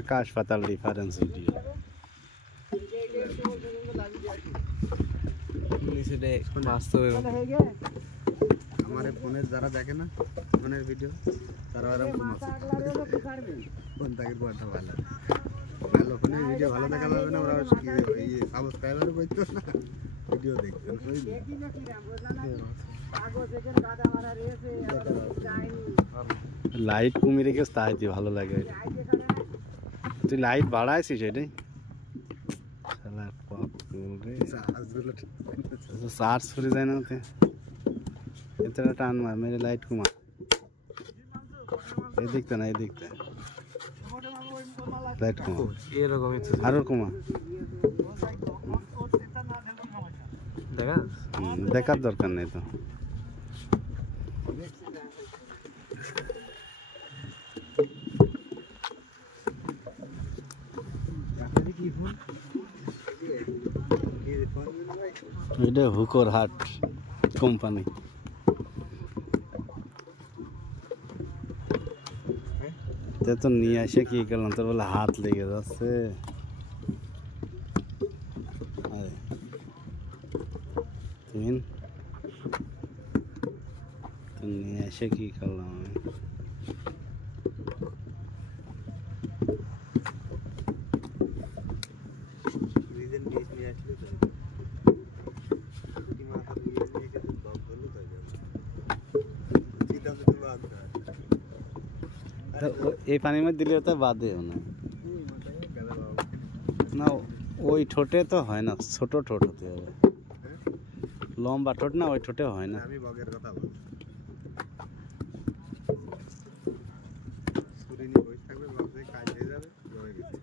আকাশ পাতাল difference video. আমার ফোনের যারা দেখে না ফোনের ভিডিও তারা আরাম ফোন তাকে কথা ভালো ভালো ফোনের ভিডিও ভালো দেখা যাবে না, ওরা সাবস্ক্রাইবার করতো না, ভিডিও দেখতো লাইট কমিয়ে রেখেছ তাই ভালো লাগে। তুই লাইট বাড়াইছিস এটাই চার্জ ফুরে যায় না, এতে টান মার মেরে লাইট কমা, এই দিকটা না এই দিকটা লাইট কমা, আরো কমা, দেখার দরকার নেই তো। এটা হুকর হাট কোম্পানি। তো নিয়ে এসে কি করলাম, তোর বলে হাত লেগে যাচ্ছে। নিয়ে এসে কি করলাম আমি, এই পানির মধ্যে দিলে তো বাদে না, না ওই ঠোঁটে তো হয় না, ছোট ঠোঁট হতে হবে, লম্বা ঠোঁট না ওই ঠোঁটে হয় না। আমি বগের কথা বলছি, থাকবে বগে কাজ হয়ে যাবে, রয়ে গেছে।